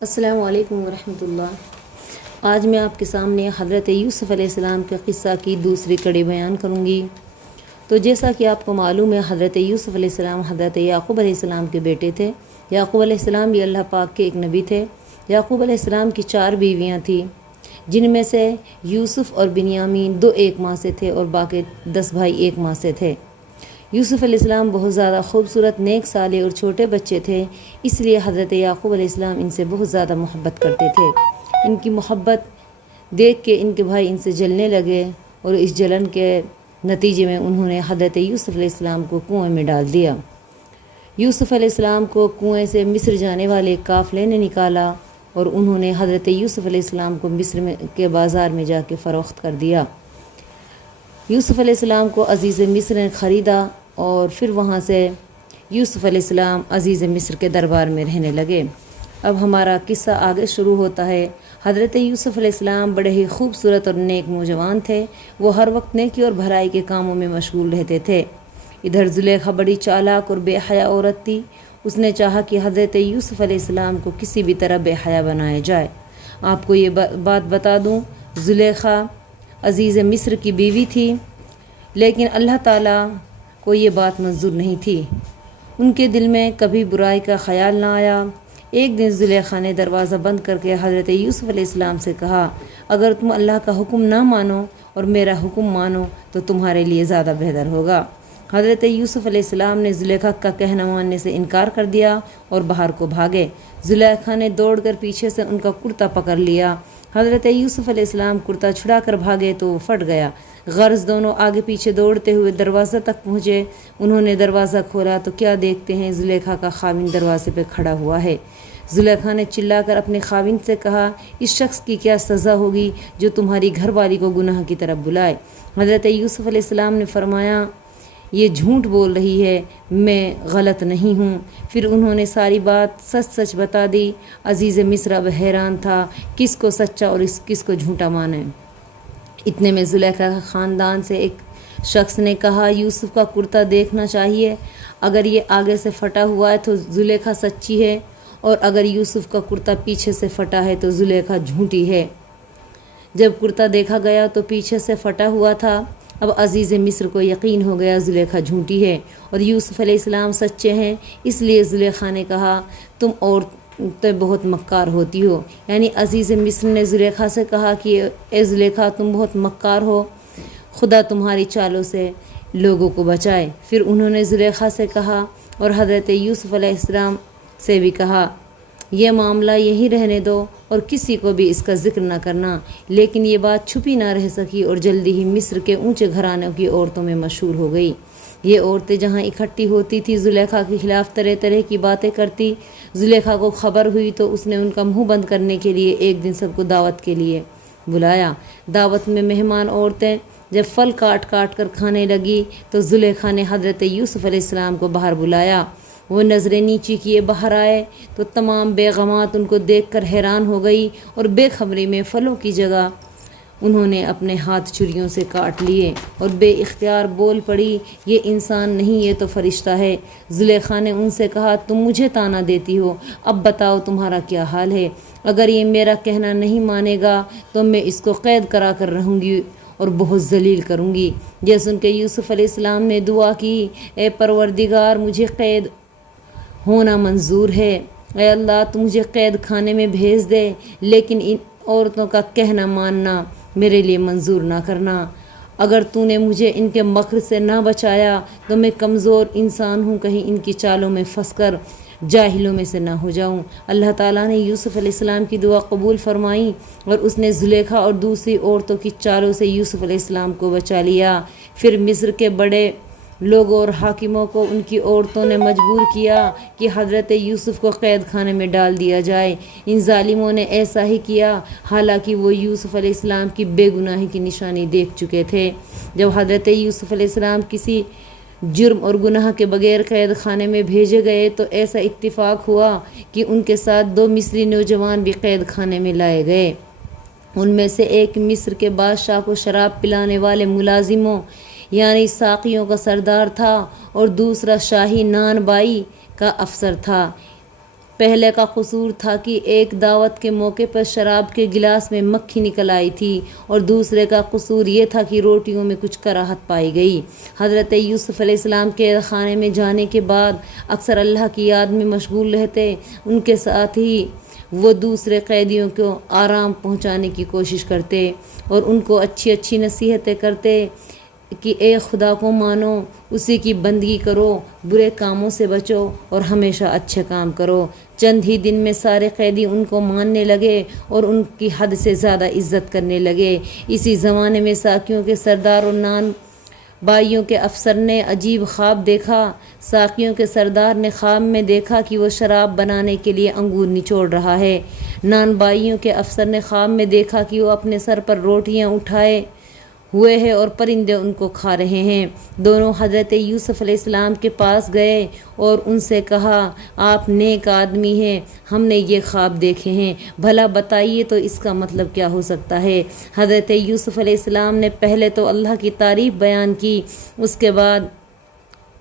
السلام علیکم ورحمۃ اللہ۔ آج میں آپ کے سامنے حضرت یوسف علیہ السلام کے قصہ کی دوسری کڑی بیان کروں گی۔ تو جیسا کہ آپ کو معلوم ہے، حضرت یوسف علیہ السلام حضرت یعقوب علیہ السلام کے بیٹے تھے۔ یعقوب علیہ السلام بھی اللہ پاک کے ایک نبی تھے۔ یعقوب علیہ السلام کی 4 بیویاں تھیں، جن میں سے یوسف اور بنیامین 2 ایک ماں سے تھے اور باقی 10 بھائی ایک ماں سے تھے۔ یوسف علیہ السلام بہت زیادہ خوبصورت، نیک صالح اور چھوٹے بچے تھے، اس لیے حضرت یعقوب علیہ السلام ان سے بہت زیادہ محبت کرتے تھے۔ ان کی محبت دیکھ کے ان کے بھائی ان سے جلنے لگے اور اس جلن کے نتیجے میں انہوں نے حضرت یوسف علیہ السلام کو کنویں میں ڈال دیا۔ یوسف علیہ السلام کو کنویں سے مصر جانے والے ایک قافلے نے نکالا اور انہوں نے حضرت یوسف علیہ السلام کو مصر کے بازار میں جا کے فروخت کر دیا۔ یوسف علیہ السلام کو عزیز مصر نے خریدا اور پھر وہاں سے یوسف علیہ السلام عزیز مصر کے دربار میں رہنے لگے۔ اب ہمارا قصہ آگے شروع ہوتا ہے۔ حضرت یوسف علیہ السلام بڑے ہی خوبصورت اور نیک نوجوان تھے۔ وہ ہر وقت نیکی اور بھلائی کے کاموں میں مشغول رہتے تھے۔ ادھر زلیخا بڑی چالاک اور بے حیا عورت تھی۔ اس نے چاہا کہ حضرت یوسف علیہ السلام کو کسی بھی طرح بے حیا بنایا جائے۔ آپ کو یہ بات بتا دوں، زلیخا عزیز مصر کی بیوی تھی، لیکن اللہ تعالیٰ کو یہ بات منظور نہیں تھی۔ ان کے دل میں کبھی برائی کا خیال نہ آیا۔ ایک دن زلیخا نے دروازہ بند کر کے حضرت یوسف علیہ السلام سے کہا، اگر تم اللہ کا حکم نہ مانو اور میرا حکم مانو تو تمہارے لیے زیادہ بہتر ہوگا۔ حضرت یوسف علیہ السلام نے زلیخا کا کہنا ماننے سے انکار کر دیا اور باہر کو بھاگے۔ زلیخا نے دوڑ کر پیچھے سے ان کا کرتا پکڑ لیا۔ حضرت یوسف علیہ السلام کرتا چھڑا کر بھاگے تو وہ پھٹ گیا۔ غرض دونوں آگے پیچھے دوڑتے ہوئے دروازہ تک پہنچے۔ انہوں نے دروازہ کھولا تو کیا دیکھتے ہیں، زلیخا کا خاوند دروازے پہ کھڑا ہوا ہے۔ زلیخا نے چلا کر اپنے خاوند سے کہا، اس شخص کی کیا سزا ہوگی جو تمہاری گھر والی کو گناہ کی طرف بلائے؟ حضرت یوسف علیہ السلام نے فرمایا، یہ جھوٹ بول رہی ہے، میں غلط نہیں ہوں۔ پھر انہوں نے ساری بات سچ سچ بتا دی۔ عزیز مصر اب حیران تھا، کس کو سچا اور کس کو جھوٹا مانے۔ اتنے میں زلیخا کے خاندان سے ایک شخص نے کہا، یوسف کا کرتا دیکھنا چاہیے، اگر یہ آگے سے پھٹا ہوا ہے تو زلیخا سچی ہے اور اگر یوسف کا کرتا پیچھے سے پھٹا ہے تو زلیخا جھوٹی ہے۔ جب کرتا دیکھا گیا تو پیچھے سے پھٹا ہوا تھا۔ اب عزیز مصر کو یقین ہو گیا زلیخا جھوٹی ہے اور یوسف علیہ السلام سچے ہیں۔ اس لیے زلیخا نے کہا، تم عورتیں بہت مکار ہوتی ہو۔ یعنی عزیز مصر نے زلیخا سے کہا کہ اے زلیخا، تم بہت مکار ہو، خدا تمہاری چالوں سے لوگوں کو بچائے۔ پھر انہوں نے زلیخا سے کہا اور حضرت یوسف علیہ السلام سے بھی کہا، یہ معاملہ یہی رہنے دو اور کسی کو بھی اس کا ذکر نہ کرنا۔ لیکن یہ بات چھپی نہ رہ سکی اور جلدی ہی مصر کے اونچے گھرانوں کی عورتوں میں مشہور ہو گئی۔ یہ عورتیں جہاں اکٹھی ہوتی تھی زلیخا کے خلاف طرح طرح کی باتیں کرتی۔ زلیخا کو خبر ہوئی تو اس نے ان کا منہ بند کرنے کے لیے ایک دن سب کو دعوت کے لیے بلایا۔ دعوت میں مہمان عورتیں جب پھل کاٹ کاٹ کر کھانے لگی تو زلیخا نے حضرت یوسف علیہ السلام کو باہر بلایا۔ وہ نظریں نیچی کیے باہر آئے تو تمام بیگمات ان کو دیکھ کر حیران ہو گئی اور بے خبری میں پھلوں کی جگہ انہوں نے اپنے ہاتھ چھریوں سے کاٹ لیے اور بے اختیار بول پڑی، یہ انسان نہیں، یہ تو فرشتہ ہے۔ زلیخا نے ان سے کہا، تم مجھے طعنہ دیتی ہو، اب بتاؤ تمہارا کیا حال ہے؟ اگر یہ میرا کہنا نہیں مانے گا تو میں اس کو قید کرا کر رہوں گی اور بہت ذلیل کروں گی۔ یہ سن کے یوسف علیہ السلام نے دعا کی، اے پروردگار، مجھے قید ہونا منظور ہے۔ اے اللہ، تو مجھے قید خانے میں بھیج دے، لیکن ان عورتوں کا کہنا ماننا میرے لیے منظور نہ کرنا۔ اگر تو نے مجھے ان کے مکر سے نہ بچایا تو میں کمزور انسان ہوں، کہیں ان کی چالوں میں پھنس کر جاہلوں میں سے نہ ہو جاؤں۔ اللہ تعالیٰ نے یوسف علیہ السلام کی دعا قبول فرمائی اور اس نے زلیخا اور دوسری عورتوں کی چالوں سے یوسف علیہ السلام کو بچا لیا۔ پھر مصر کے بڑے لوگوں اور حاکموں کو ان کی عورتوں نے مجبور کیا کہ حضرت یوسف کو قید خانے میں ڈال دیا جائے۔ ان ظالموں نے ایسا ہی کیا، حالانکہ وہ یوسف علیہ السلام کی بے گناہی کی نشانی دیکھ چکے تھے۔ جب حضرت یوسف علیہ السلام کسی جرم اور گناہ کے بغیر قید خانے میں بھیجے گئے تو ایسا اتفاق ہوا کہ ان کے ساتھ 2 مصری نوجوان بھی قید خانے میں لائے گئے۔ ان میں سے ایک مصر کے بادشاہ کو شراب پلانے والے ملازموں یعنی ساقیوں کا سردار تھا اور دوسرا شاہی نان بائی کا افسر تھا۔ پہلے کا قصور تھا کہ ایک دعوت کے موقع پر شراب کے گلاس میں مکھی نکل آئی تھی، اور دوسرے کا قصور یہ تھا کہ روٹیوں میں کچھ کراہت پائی گئی۔ حضرت یوسف علیہ السلام قید خانے میں جانے کے بعد اکثر اللہ کی یاد میں مشغول رہتے۔ ان کے ساتھ ہی وہ دوسرے قیدیوں کو آرام پہنچانے کی کوشش کرتے اور ان کو اچھی اچھی نصیحتیں کرتے کہ اے خدا کو مانو، اسی کی بندگی کرو، برے کاموں سے بچو اور ہمیشہ اچھے کام کرو۔ چند ہی دن میں سارے قیدی ان کو ماننے لگے اور ان کی حد سے زیادہ عزت کرنے لگے۔ اسی زمانے میں ساقیوں کے سردار اور نان بائیوں کے افسر نے عجیب خواب دیکھا۔ ساقیوں کے سردار نے خواب میں دیکھا کہ وہ شراب بنانے کے لیے انگور نچوڑ رہا ہے۔ نان بائیوں کے افسر نے خواب میں دیکھا کہ وہ اپنے سر پر روٹیاں اٹھائے ہوئے ہیں اور پرندے ان کو کھا رہے ہیں۔ دونوں حضرت یوسف علیہ السلام کے پاس گئے اور ان سے کہا، آپ نیک آدمی ہیں، ہم نے یہ خواب دیکھے ہیں، بھلا بتائیے تو اس کا مطلب کیا ہو سکتا ہے؟ حضرت یوسف علیہ السلام نے پہلے تو اللہ کی تعریف بیان کی، اس کے بعد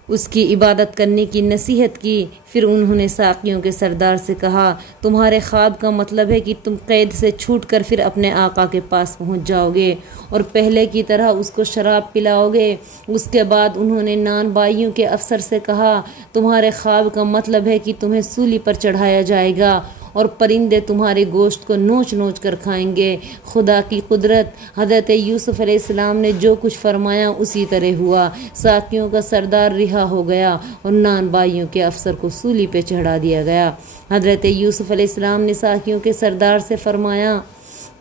اس کی عبادت کرنے کی نصیحت کی۔ پھر انہوں نے ساقیوں کے سردار سے کہا، تمہارے خواب کا مطلب ہے کہ تم قید سے چھوٹ کر پھر اپنے آقا کے پاس پہنچ جاؤ گے اور پہلے کی طرح اس کو شراب پلاؤ گے۔ اس کے بعد انہوں نے نان بائیوں کے افسر سے کہا، تمہارے خواب کا مطلب ہے کہ تمہیں سولی پر چڑھایا جائے گا اور پرندے تمہارے گوشت کو نوچ نوچ کر کھائیں گے۔ خدا کی قدرت! حضرت یوسف علیہ السلام نے جو کچھ فرمایا اسی طرح ہوا۔ ساقیوں کا سردار رہا ہو گیا اور نان بائیوں کے افسر کو سولی پہ چڑھا دیا گیا۔ حضرت یوسف علیہ السلام نے ساقیوں کے سردار سے فرمایا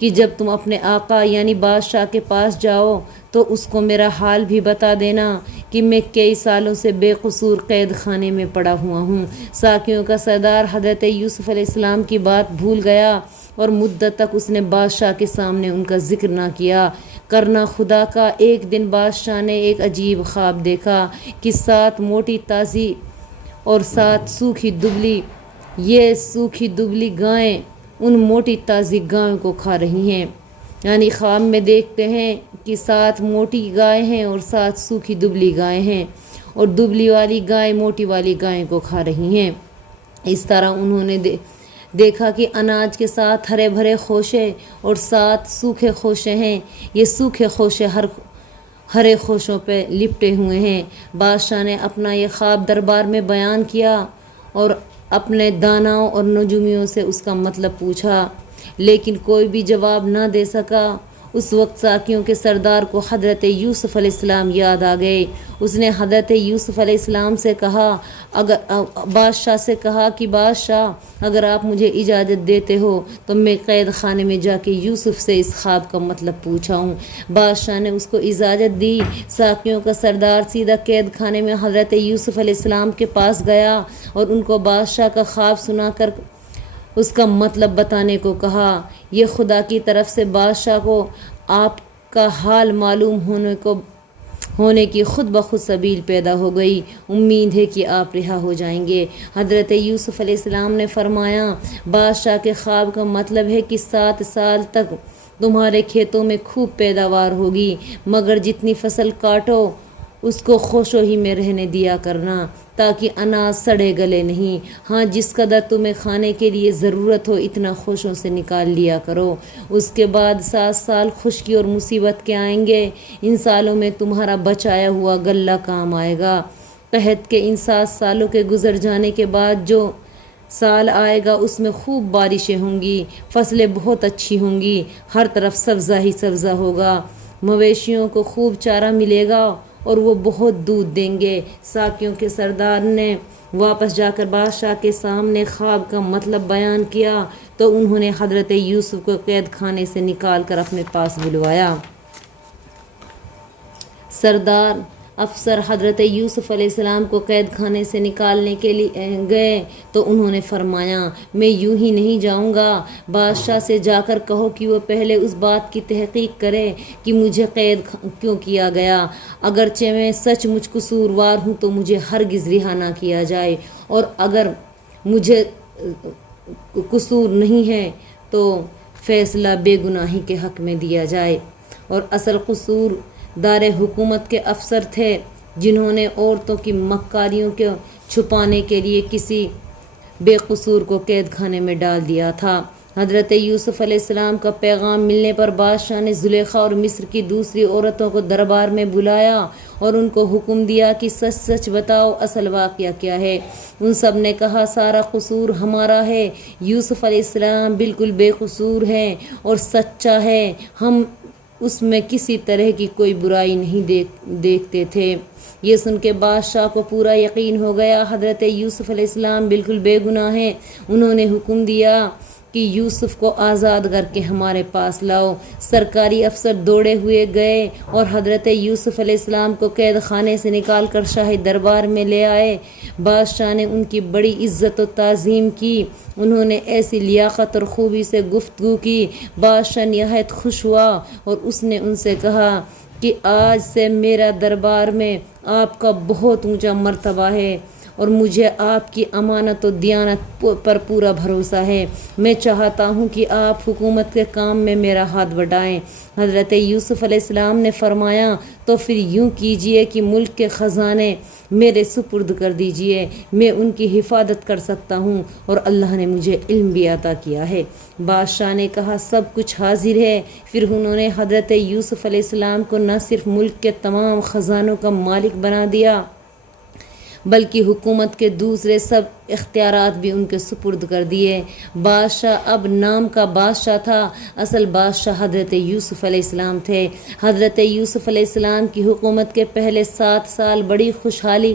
کہ جب تم اپنے آقا یعنی بادشاہ کے پاس جاؤ تو اس کو میرا حال بھی بتا دینا کہ میں کئی سالوں سے بے قصور قید خانے میں پڑا ہوا ہوں۔ ساقیوں کا سردار حضرت یوسف علیہ السلام کی بات بھول گیا اور مدت تک اس نے بادشاہ کے سامنے ان کا ذکر نہ کیا۔ کرنا خدا کا! ایک دن بادشاہ نے ایک عجیب خواب دیکھا کہ 7 موٹی تازی اور 7 سوکھی دبلی، یہ سوکھی دبلی گائیں ان موٹی تازی گائوں کو کھا رہی ہیں۔ یعنی خواب میں دیکھتے ہیں کہ 7 موٹی گائے ہیں اور 7 سوکھی دبلی گائے ہیں اور دبلی والی گائے موٹی والی گائے کو کھا رہی ہیں۔ اس طرح انہوں نے دیکھا کہ اناج کے 7 ہرے بھرے خوشے اور 7 سوکھے خوشے ہیں۔ یہ سوکھے خوشے ہرے خوشوں پہ لپٹے ہوئے ہیں۔ بادشاہ نے اپنا یہ خواب دربار میں بیان کیا اور اپنے داناؤں اور نجومیوں سے اس کا مطلب پوچھا، لیکن کوئی بھی جواب نہ دے سکا۔ اس وقت ساقیوں کے سردار کو حضرت یوسف علیہ السلام یاد آ گئے۔ اس نے حضرت یوسف علیہ السلام سے کہا، بادشاہ سے کہا کہ بادشاہ اگر آپ مجھے اجازت دیتے ہو تو میں قید خانے میں جا کے یوسف سے اس خواب کا مطلب پوچھاؤں۔ بادشاہ نے اس کو اجازت دی۔ ساقیوں کا سردار سیدھا قید خانے میں حضرت یوسف علیہ السلام کے پاس گیا اور ان کو بادشاہ کا خواب سنا کر اس کا مطلب بتانے کو کہا۔ یہ خدا کی طرف سے بادشاہ کو آپ کا حال معلوم ہونے کی خود بخود سبیل پیدا ہو گئی۔ امید ہے کہ آپ رہا ہو جائیں گے۔ حضرت یوسف علیہ السلام نے فرمایا، بادشاہ کے خواب کا مطلب ہے کہ 7 سال تک تمہارے کھیتوں میں خوب پیداوار ہوگی، مگر جتنی فصل کاٹو اس کو خوشو ہی میں رہنے دیا کرنا تاکہ اناج سڑے گلے نہیں۔ ہاں، جس قدر تمہیں کھانے کے لیے ضرورت ہو اتنا خوشوں سے نکال لیا کرو۔ اس کے بعد 7 سال خشکی اور مصیبت کے آئیں گے۔ ان سالوں میں تمہارا بچایا ہوا غلہ کام آئے گا۔ قحط کے ان 7 سالوں کے گزر جانے کے بعد جو سال آئے گا اس میں خوب بارشیں ہوں گی، فصلیں بہت اچھی ہوں گی، ہر طرف سبزہ ہی سبزہ ہوگا، مویشیوں کو خوب چارہ ملے گا اور وہ بہت دودھ دیں گے۔ ساقیوں کے سردار نے واپس جا کر بادشاہ کے سامنے خواب کا مطلب بیان کیا تو انہوں نے حضرت یوسف کو قید خانے سے نکال کر اپنے پاس بلوایا۔ سردار افسر حضرت یوسف علیہ السلام کو قید خانے سے نکالنے کے لیے گئے تو انہوں نے فرمایا، میں یوں ہی نہیں جاؤں گا۔ بادشاہ سے جا کر کہو کہ وہ پہلے اس بات کی تحقیق کرے کہ مجھے قید کیوں کیا گیا۔ اگرچہ میں سچ مچ قصوروار ہوں تو مجھے ہرگز رہا نہ کیا جائے، اور اگر مجھے قصور نہیں ہے تو فیصلہ بے گناہی کے حق میں دیا جائے۔ اور اصل قصور دار حکومت کے افسر تھے جنہوں نے عورتوں کی مکاریوں کو چھپانے کے لیے کسی بے قصور کو قید خانے میں ڈال دیا تھا۔ حضرت یوسف علیہ السلام کا پیغام ملنے پر بادشاہ نے زلیخا اور مصر کی دوسری عورتوں کو دربار میں بلایا اور ان کو حکم دیا کہ سچ سچ بتاؤ اصل واقعہ کیا ہے۔ ان سب نے کہا سارا قصور ہمارا ہے، یوسف علیہ السلام بالکل بے قصور ہے اور سچا ہے، ہم اس میں کسی طرح کی کوئی برائی نہیں دیکھتے تھے۔ یہ سن کے بادشاہ کو پورا یقین ہو گیا حضرت یوسف علیہ السلام بالکل بے گناہ ہیں۔ انہوں نے حکم دیا کہ یوسف کو آزاد کر کے ہمارے پاس لاؤ۔ سرکاری افسر دوڑے ہوئے گئے اور حضرت یوسف علیہ السلام کو قید خانے سے نکال کر شاہی دربار میں لے آئے۔ بادشاہ نے ان کی بڑی عزت و تعظیم کی۔ انہوں نے ایسی لیاقت اور خوبی سے گفتگو کی، بادشاہ نہایت خوش ہوا اور اس نے ان سے کہا کہ آج سے میرا دربار میں آپ کا بہت اونچا مرتبہ ہے اور مجھے آپ کی امانت و دیانت پر پورا بھروسہ ہے۔ میں چاہتا ہوں کہ آپ حکومت کے کام میں میرا ہاتھ بٹائیں۔ حضرت یوسف علیہ السلام نے فرمایا تو پھر یوں کیجئے کہ ملک کے خزانے میرے سپرد کر دیجئے، میں ان کی حفاظت کر سکتا ہوں اور اللہ نے مجھے علم بھی عطا کیا ہے۔ بادشاہ نے کہا سب کچھ حاضر ہے۔ پھر انہوں نے حضرت یوسف علیہ السلام کو نہ صرف ملک کے تمام خزانوں کا مالک بنا دیا بلکہ حکومت کے دوسرے سب اختیارات بھی ان کے سپرد کر دیے۔ بادشاہ اب نام کا بادشاہ تھا، اصل بادشاہ حضرت یوسف علیہ السلام تھے۔ حضرت یوسف علیہ السلام کی حکومت کے پہلے 7 سال بڑی خوشحالی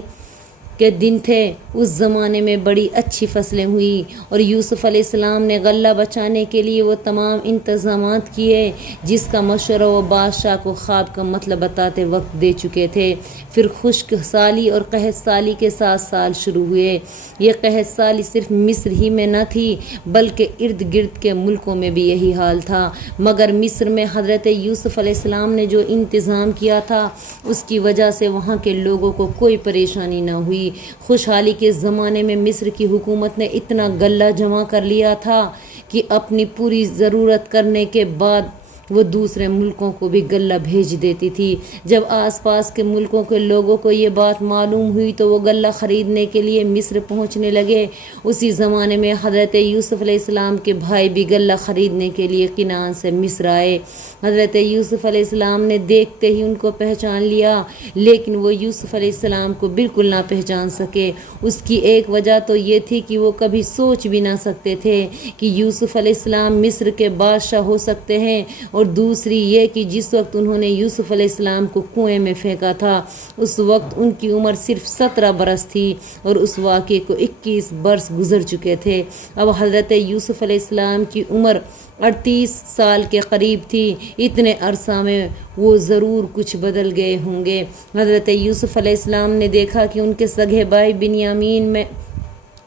کے دن تھے۔ اس زمانے میں بڑی اچھی فصلیں ہوئی اور یوسف علیہ السلام نے غلہ بچانے کے لیے وہ تمام انتظامات کیے جس کا مشورہ وہ بادشاہ کو خواب کا مطلب بتاتے وقت دے چکے تھے۔ پھر خشک سالی اور قحط سالی کے 7 سال شروع ہوئے۔ یہ قحط سالی صرف مصر ہی میں نہ تھی بلکہ ارد گرد کے ملکوں میں بھی یہی حال تھا، مگر مصر میں حضرت یوسف علیہ السلام نے جو انتظام کیا تھا اس کی وجہ سے وہاں کے لوگوں کو کوئی پریشانی نہ ہوئی۔ خوشحالی کے زمانے میں مصر کی حکومت نے اتنا غلہ جمع کر لیا تھا کہ اپنی پوری ضرورت کرنے کے بعد وہ دوسرے ملکوں کو بھی غلہ بھیج دیتی تھی۔ جب آس پاس کے ملکوں کے لوگوں کو یہ بات معلوم ہوئی تو وہ غلہ خریدنے کے لیے مصر پہنچنے لگے۔ اسی زمانے میں حضرت یوسف علیہ السلام کے بھائی بھی غلہ خریدنے کے لیے کنعان سے مصر آئے۔ حضرت یوسف علیہ السلام نے دیکھتے ہی ان کو پہچان لیا، لیکن وہ یوسف علیہ السلام کو بالکل نہ پہچان سکے۔ اس کی ایک وجہ تو یہ تھی کہ وہ کبھی سوچ بھی نہ سکتے تھے کہ یوسف علیہ السلام مصر کے بادشاہ ہو سکتے ہیں، اور دوسری یہ کہ جس وقت انہوں نے یوسف علیہ السلام کو کنویں میں پھینکا تھا اس وقت ان کی عمر صرف 17 برس تھی اور اس واقعے کو 21 برس گزر چکے تھے۔ اب حضرت یوسف علیہ السلام کی عمر 38 سال کے قریب تھی۔ اتنے عرصہ میں وہ ضرور کچھ بدل گئے ہوں گے۔ حضرت یوسف علیہ السلام نے دیکھا کہ ان کے سگے بھائی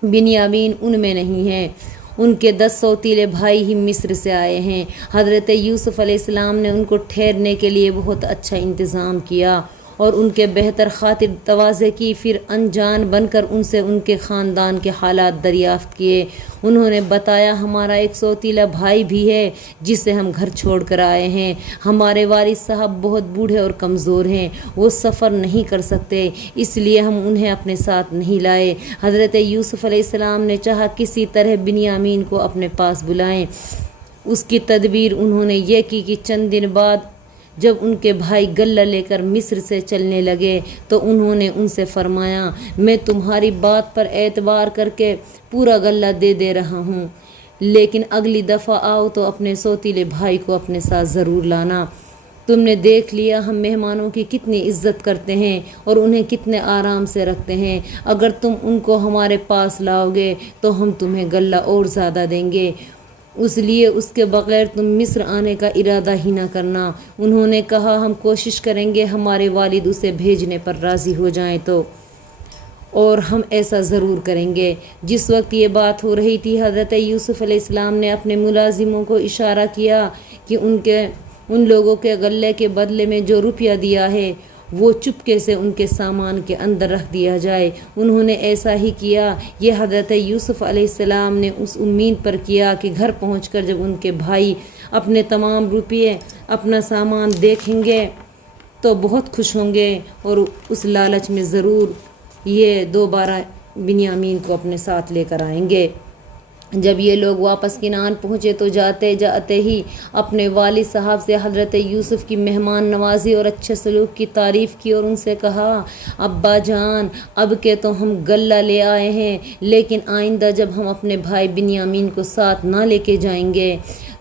بنیامین ان میں نہیں ہے، ان کے 10 سوتیلے بھائی ہی مصر سے آئے ہیں۔ حضرت یوسف علیہ السلام نے ان کو ٹھہرنے کے لیے بہت اچھا انتظام کیا اور ان کے بہتر خاطر تواضع کی، پھر انجان بن کر ان سے ان کے خاندان کے حالات دریافت کیے۔ انہوں نے بتایا ہمارا ایک سوتیلا بھائی بھی ہے جسے ہم گھر چھوڑ کر آئے ہیں۔ ہمارے والد صاحب بہت بوڑھے اور کمزور ہیں، وہ سفر نہیں کر سکتے، اس لیے ہم انہیں اپنے ساتھ نہیں لائے۔ حضرت یوسف علیہ السلام نے چاہا کسی طرح بنیامین کو اپنے پاس بلائیں۔ اس کی تدبیر انہوں نے یہ کی کہ چند دن بعد جب ان کے بھائی غلہ لے کر مصر سے چلنے لگے تو انہوں نے ان سے فرمایا میں تمہاری بات پر اعتبار کر کے پورا غلہ دے رہا ہوں، لیکن اگلی دفعہ آؤ تو اپنے سوتیلے بھائی کو اپنے ساتھ ضرور لانا۔ تم نے دیکھ لیا ہم مہمانوں کی کتنی عزت کرتے ہیں اور انہیں کتنے آرام سے رکھتے ہیں، اگر تم ان کو ہمارے پاس لاؤ گے تو ہم تمہیں غلہ اور زیادہ دیں گے، اس لیے اس کے بغیر تم مصر آنے کا ارادہ ہی نہ کرنا۔ انہوں نے کہا ہم کوشش کریں گے ہمارے والد اسے بھیجنے پر راضی ہو جائیں تو، اور ہم ایسا ضرور کریں گے۔ جس وقت یہ بات ہو رہی تھی حضرت یوسف علیہ السلام نے اپنے ملازموں کو اشارہ کیا کہ ان لوگوں کے غلے کے بدلے میں جو روپیہ دیا ہے وہ چپکے سے ان کے سامان کے اندر رکھ دیا جائے۔ انہوں نے ایسا ہی کیا۔ یہ حضرت یوسف علیہ السلام نے اس امید پر کیا کہ گھر پہنچ کر جب ان کے بھائی اپنے تمام روپیے اپنا سامان دیکھیں گے تو بہت خوش ہوں گے اور اس لالچ میں ضرور یہ دوبارہ بنیامین کو اپنے ساتھ لے کر آئیں گے۔ جب یہ لوگ واپس کنعان پہنچے تو جاتے جاتے ہی اپنے والد صاحب سے حضرت یوسف کی مہمان نوازی اور اچھے سلوک کی تعریف کی اور ان سے کہا، ابا جان، اب کے تو ہم غلہ لے آئے ہیں، لیکن آئندہ جب ہم اپنے بھائی بنیامین کو ساتھ نہ لے کے جائیں گے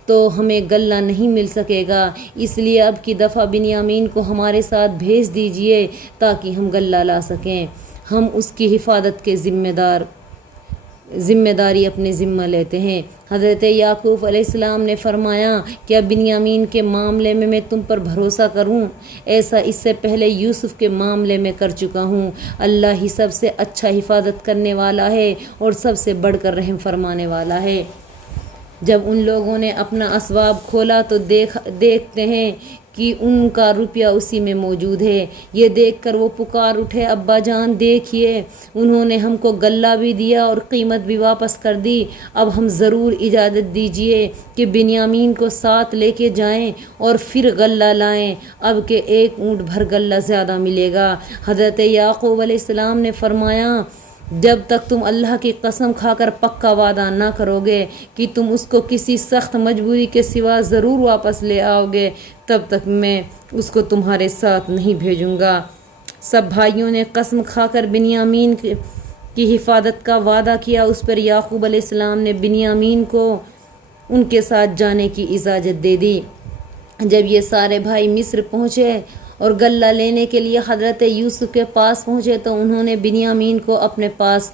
تو ہمیں غلہ نہیں مل سکے گا، اس لیے اب کی دفعہ بنیامین کو ہمارے ساتھ بھیج دیجئے تاکہ ہم غلہ لا سکیں۔ ہم اس کی حفاظت کے ذمہ داری اپنے ذمہ لیتے ہیں۔ حضرت یعقوب علیہ السلام نے فرمایا، کیا بنیامین کے معاملے میں تم پر بھروسہ کروں؟ ایسا اس سے پہلے یوسف کے معاملے میں کر چکا ہوں۔ اللہ ہی سب سے اچھا حفاظت کرنے والا ہے اور سب سے بڑھ کر رحم فرمانے والا ہے۔ جب ان لوگوں نے اپنا اسباب کھولا تو دیکھتے ہیں کہ ان کا روپیہ اسی میں موجود ہے۔ یہ دیکھ کر وہ پکار اٹھے، ابا جان دیکھیے، انہوں نے ہم کو غلہ بھی دیا اور قیمت بھی واپس کر دی۔ اب ہم ضرور اجازت دیجئے کہ بنیامین کو ساتھ لے کے جائیں اور پھر غلہ لائیں، اب کہ 1 اونٹ بھر غلہ زیادہ ملے گا۔ حضرت یعقوب علیہ السلام نے فرمایا، جب تک تم اللہ کی قسم کھا کر پکا وعدہ نہ کرو گے کہ تم اس کو کسی سخت مجبوری کے سوا ضرور واپس لے آؤ گے، تب تک میں اس کو تمہارے ساتھ نہیں بھیجوں گا۔ سب بھائیوں نے قسم کھا کر بنیامین کی حفاظت کا وعدہ کیا۔ اس پر یعقوب علیہ السلام نے بنیامین کو ان کے ساتھ جانے کی اجازت دے دی۔ جب یہ سارے بھائی مصر پہنچے اور غلہ لینے کے لیے حضرت یوسف کے پاس پہنچے تو انہوں نے بنیامین کو اپنے پاس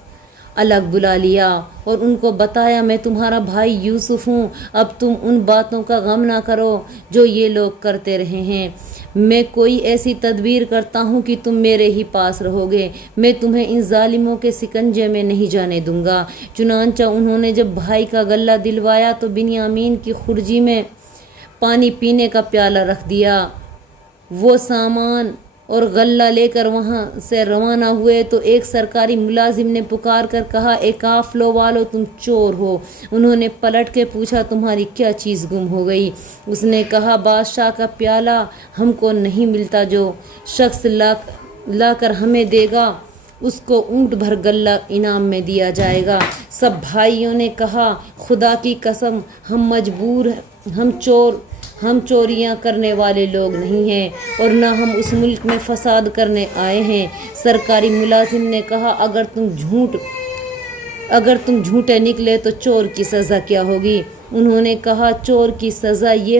الگ بلا لیا اور ان کو بتایا، میں تمہارا بھائی یوسف ہوں، اب تم ان باتوں کا غم نہ کرو جو یہ لوگ کرتے رہے ہیں۔ میں کوئی ایسی تدبیر کرتا ہوں کہ تم میرے ہی پاس رہو گے، میں تمہیں ان ظالموں کے سکنجے میں نہیں جانے دوں گا۔ چنانچہ انہوں نے جب بھائی کا غلہ دلوایا تو بنیامین کی خرجی میں پانی پینے کا پیالہ رکھ دیا۔ وہ سامان اور غلہ لے کر وہاں سے روانہ ہوئے تو ایک سرکاری ملازم نے پکار کر کہا، اے قافلوں والو، تم چور ہو۔ انہوں نے پلٹ کے پوچھا، تمہاری کیا چیز گم ہو گئی؟ اس نے کہا، بادشاہ کا پیالہ ہم کو نہیں ملتا، جو شخص لا کر ہمیں دے گا اس کو اونٹ بھر غلہ انعام میں دیا جائے گا۔ سب بھائیوں نے کہا، خدا کی قسم، ہم چوریاں کرنے والے لوگ نہیں ہیں اور نہ ہم اس ملک میں فساد کرنے آئے ہیں۔ سرکاری ملازم نے کہا، اگر تم جھوٹے نکلے تو چور کی سزا کیا ہوگی؟ انہوں نے کہا، چور کی سزا یہ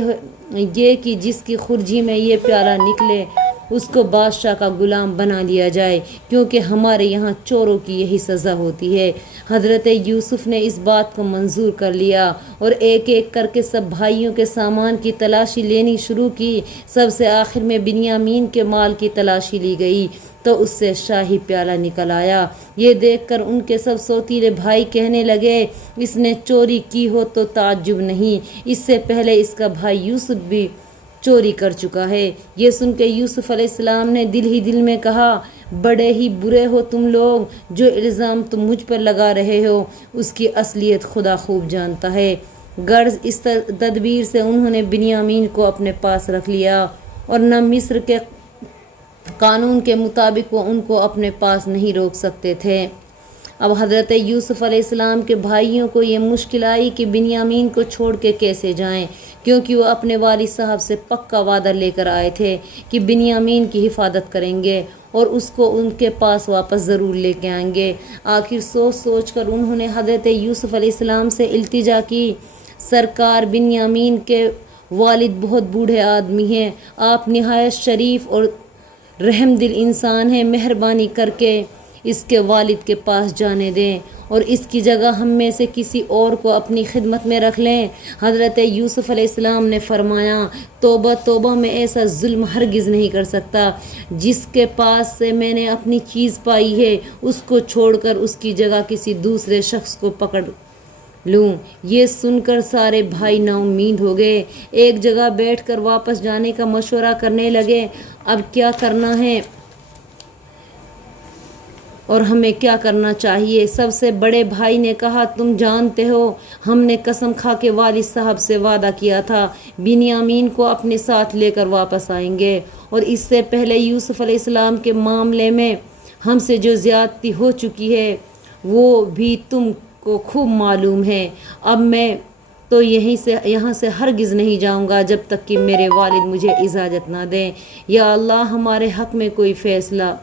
کہ جس کی خرجی میں یہ پیالہ نکلے اس کو بادشاہ کا غلام بنا لیا جائے، کیونکہ ہمارے یہاں چوروں کی یہی سزا ہوتی ہے۔ حضرت یوسف نے اس بات کو منظور کر لیا اور ایک ایک کر کے سب بھائیوں کے سامان کی تلاشی لینی شروع کی۔ سب سے آخر میں بنیامین کے مال کی تلاشی لی گئی تو اس سے شاہی پیالہ نکل آیا۔ یہ دیکھ کر ان کے سب سوتیلے بھائی کہنے لگے، اس نے چوری کی ہو تو تعجب نہیں، اس سے پہلے اس کا بھائی یوسف بھی چوری کر چکا ہے۔ یہ سن کے یوسف علیہ السلام نے دل ہی دل میں کہا، بڑے ہی برے ہو تم لوگ، جو الزام تم مجھ پر لگا رہے ہو اس کی اصلیت خدا خوب جانتا ہے۔ غرض اس تدبیر سے انہوں نے بنیامین کو اپنے پاس رکھ لیا اور نہ مصر کے قانون کے مطابق وہ ان کو اپنے پاس نہیں روک سکتے تھے۔ اب حضرت یوسف علیہ السلام کے بھائیوں کو یہ مشکل آئی کہ بنیامین کو چھوڑ کے کیسے جائیں، کیونکہ وہ اپنے والد صاحب سے پکا وعدہ لے کر آئے تھے کہ بنیامین کی حفاظت کریں گے اور اس کو ان کے پاس واپس ضرور لے کے آئیں گے۔ آخر سوچ کر انہوں نے حضرت یوسف علیہ السلام سے التجا کی، سرکار، بنیامین کے والد بہت بوڑھے آدمی ہیں، آپ نہایت شریف اور رحم دل انسان ہیں، مہربانی کر کے اس کے والد کے پاس جانے دیں اور اس کی جگہ ہم میں سے کسی اور کو اپنی خدمت میں رکھ لیں۔ حضرت یوسف علیہ السلام نے فرمایا، توبہ توبہ، میں ایسا ظلم ہرگز نہیں کر سکتا۔ جس کے پاس سے میں نے اپنی چیز پائی ہے اس کو چھوڑ کر اس کی جگہ کسی دوسرے شخص کو پکڑ لوں۔ یہ سن کر سارے بھائی نا امید ہو گئے، ایک جگہ بیٹھ کر واپس جانے کا مشورہ کرنے لگے، اب کیا کرنا ہے اور ہمیں کیا کرنا چاہیے۔ سب سے بڑے بھائی نے کہا، تم جانتے ہو ہم نے قسم کھا کے والد صاحب سے وعدہ کیا تھا بنیامین کو اپنے ساتھ لے کر واپس آئیں گے، اور اس سے پہلے یوسف علیہ السلام کے معاملے میں ہم سے جو زیادتی ہو چکی ہے وہ بھی تم کو خوب معلوم ہے۔ اب میں تو یہاں سے ہرگز نہیں جاؤں گا جب تک کہ میرے والد مجھے اجازت نہ دیں۔ یا اللہ ہمارے حق میں کوئی فیصلہ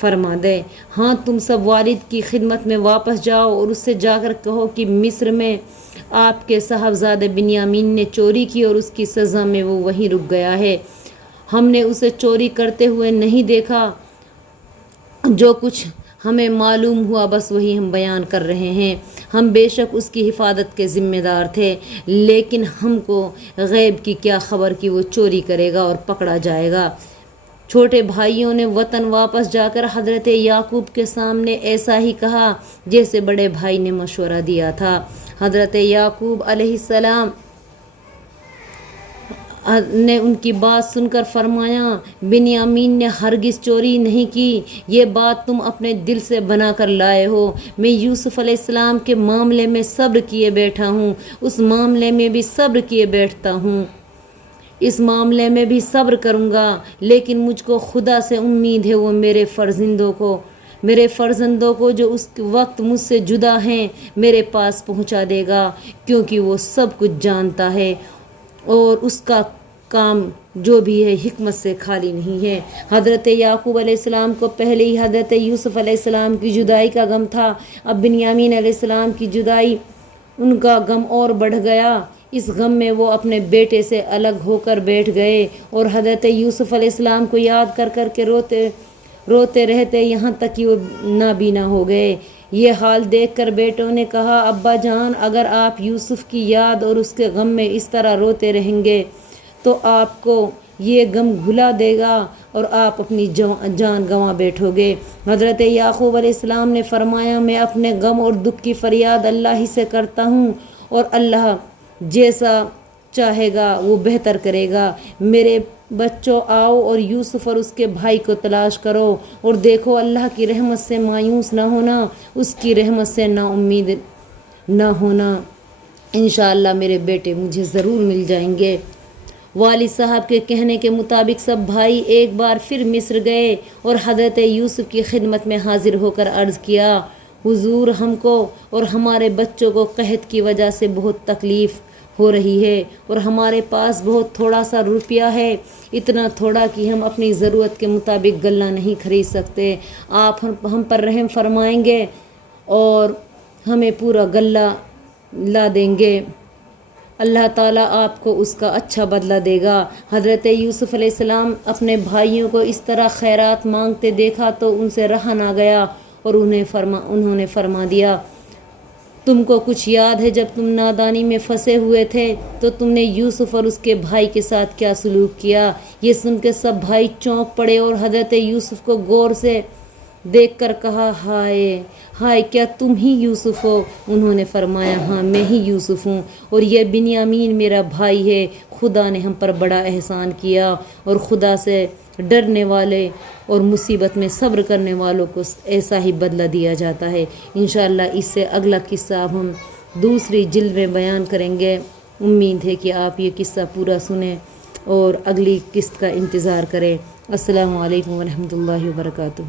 فرما دے۔ ہاں تم سب والد کی خدمت میں واپس جاؤ اور اس سے جا کر کہو کہ مصر میں آپ کے صاحبزادے بنیامین نے چوری کی اور اس کی سزا میں وہ وہیں رک گیا ہے۔ ہم نے اسے چوری کرتے ہوئے نہیں دیکھا، جو کچھ ہمیں معلوم ہوا بس وہی ہم بیان کر رہے ہیں۔ ہم بے شک اس کی حفاظت کے ذمہ دار تھے، لیکن ہم کو غیب کی کیا خبر کہ وہ چوری کرے گا اور پکڑا جائے گا۔ چھوٹے بھائیوں نے وطن واپس جا کر حضرت یعقوب کے سامنے ایسا ہی کہا جیسے بڑے بھائی نے مشورہ دیا تھا۔ حضرت یعقوب علیہ السلام نے ان کی بات سن کر فرمایا، بنیامین نے ہرگز چوری نہیں کی، یہ بات تم اپنے دل سے بنا کر لائے ہو۔ میں یوسف علیہ السلام کے معاملے میں صبر کیے بیٹھا ہوں، اس معاملے میں بھی صبر کیے بیٹھتا ہوں، اس معاملے میں بھی صبر کروں گا، لیکن مجھ کو خدا سے امید ہے وہ میرے فرزندوں کو جو اس وقت مجھ سے جدا ہیں میرے پاس پہنچا دے گا، کیونکہ وہ سب کچھ جانتا ہے اور اس کا کام جو بھی ہے حکمت سے خالی نہیں ہے۔ حضرت یعقوب علیہ السلام کو پہلے ہی حضرت یوسف علیہ السلام کی جدائی کا غم تھا، اب بنیامین علیہ السلام کی جدائی ان کا غم اور بڑھ گیا۔ اس غم میں وہ اپنے بیٹے سے الگ ہو کر بیٹھ گئے اور حضرت یوسف علیہ السلام کو یاد کر کر کے روتے رہتے، یہاں تک کہ وہ نابینا ہو گئے۔ یہ حال دیکھ کر بیٹوں نے کہا، ابا جان اگر آپ یوسف کی یاد اور اس کے غم میں اس طرح روتے رہیں گے تو آپ کو یہ غم بھلا دے گا اور آپ اپنی جان گنوا بیٹھو گے۔ حضرت یعقوب علیہ السلام نے فرمایا، میں اپنے غم اور دکھ کی فریاد اللہ ہی سے کرتا ہوں اور اللہ جیسا چاہے گا وہ بہتر کرے گا۔ میرے بچوں آؤ اور یوسف اور اس کے بھائی کو تلاش کرو اور دیکھو، اللہ کی رحمت سے مایوس نہ ہونا، اس کی رحمت سے نا امید نہ ہونا، انشاءاللہ میرے بیٹے مجھے ضرور مل جائیں گے۔ والد صاحب کے کہنے کے مطابق سب بھائی ایک بار پھر مصر گئے اور حضرت یوسف کی خدمت میں حاضر ہو کر عرض کیا، حضور ہم کو اور ہمارے بچوں کو قحط کی وجہ سے بہت تکلیف ہو رہی ہے اور ہمارے پاس بہت تھوڑا سا روپیہ ہے، اتنا تھوڑا کہ ہم اپنی ضرورت کے مطابق غلہ نہیں خرید سکتے۔ آپ ہم پر رحم فرمائیں گے اور ہمیں پورا غلہ لا دیں گے، اللہ تعالیٰ آپ کو اس کا اچھا بدلہ دے گا۔ حضرت یوسف علیہ السلام اپنے بھائیوں کو اس طرح خیرات مانگتے دیکھا تو ان سے رہا نہ گیا اور انہوں نے فرما دیا، تم کو کچھ یاد ہے جب تم نادانی میں پھنسے ہوئے تھے تو تم نے یوسف اور اس کے بھائی کے ساتھ کیا سلوک کیا؟ یہ سن کے سب بھائی چونک پڑے اور حضرت یوسف کو غور سے دیکھ کر کہا، ہائے ہائے کیا تم ہی یوسف ہو؟ انہوں نے فرمایا، ہاں میں ہی یوسف ہوں اور یہ بنیامین میرا بھائی ہے۔ خدا نے ہم پر بڑا احسان کیا اور خدا سے ڈرنے والے اور مصیبت میں صبر کرنے والوں کو ایسا ہی بدلہ دیا جاتا ہے۔ انشاءاللہ اس سے اگلا قصہ ہم دوسری جلد میں بیان کریں گے۔ امید ہے کہ آپ یہ قصہ پورا سنیں اور اگلی قسط کا انتظار کریں۔ السلام علیکم ورحمۃ اللہ وبرکاتہ۔